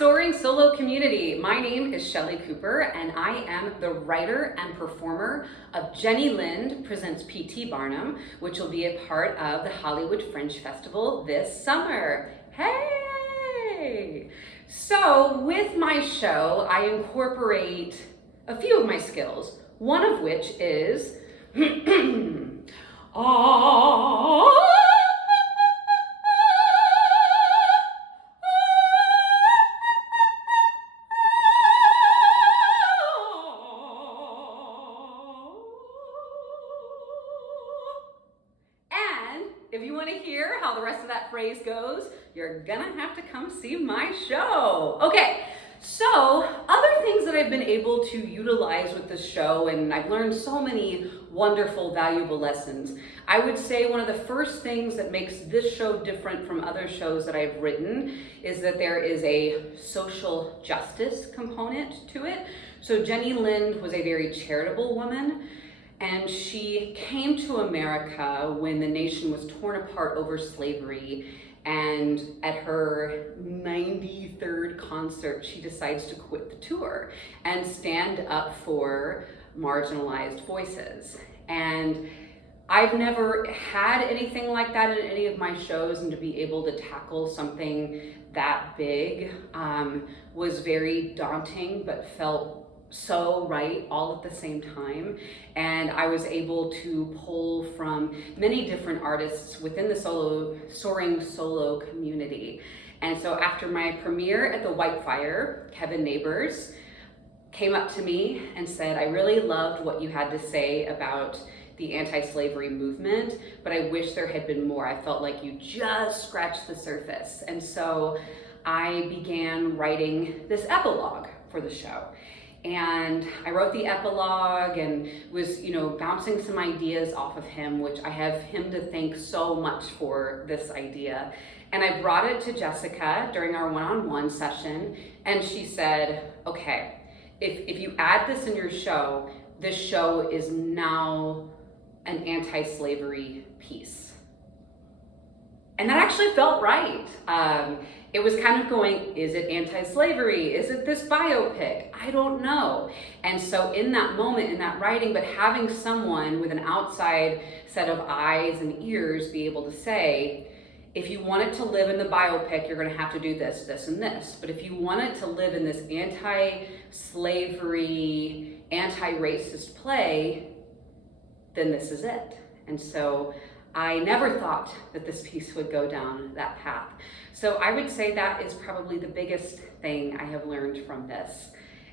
Soaring Solo community. My name is Shelly Cooper and I am the writer and performer of Jenny Lind Presents P.T. Barnum, which will be a part of the Hollywood Fringe Festival this summer. Hey! So with my show, I incorporate a few of my skills, one of which is if you want to hear how the rest of that phrase goes, you're gonna have to come see my show. Okay, so other things that I've been able to utilize with this show, and I've learned so many wonderful, valuable lessons. I would say one of the first things that makes this show different from other shows that I've written is that there is a social justice component to it. So Jenny Lind was a very charitable woman, and she came to America when the nation was torn apart over slavery, and at her 93rd concert, she decides to quit the tour and stand up for marginalized voices. And I've never had anything like that in any of my shows, and to be able to tackle something that big was very daunting, but felt so right all at the same time. And I was able to pull from many different artists within the Soaring Solo community. And so after my premiere at the Whitefire, Kevin Neighbors came up to me and said, I really loved what you had to say about the anti-slavery movement, but I wish there had been more. I felt like you just scratched the surface. And so I began writing this epilogue for the show. And I wrote the epilogue and was, bouncing some ideas off of him, which I have him to thank so much for this idea. And I brought it to Jessica during our one-on-one session, and she said, okay, if you add this in your show, this show is now an anti-slavery piece. And that actually felt right. It was kind of going, is it anti-slavery? Is it this biopic? I don't know. And so in that moment, in that writing, but having someone with an outside set of eyes and ears be able to say, if you want it to live in the biopic, you're gonna have to do this, this, and this. But if you want it to live in this anti-slavery, anti-racist play, then this is it. And so I never thought that this piece would go down that path. So I would say that is probably the biggest thing I have learned from this.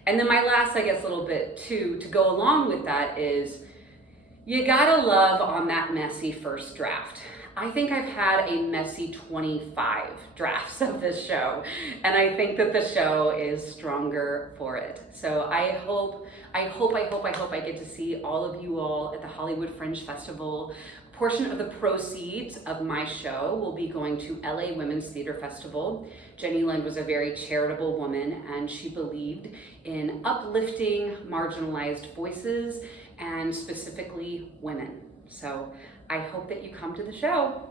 And then my last, little bit to go along with that is you gotta love on that messy first draft. I think I've had a messy 25 drafts of this show, and I think that the show is stronger for it. So I hope I get to see all of you all at the Hollywood Fringe Festival. A portion of the proceeds of my show will be going to LA Women's Theater Festival. Jenny Lind was a very charitable woman, and she believed in uplifting marginalized voices and specifically women. So I hope that you come to the show.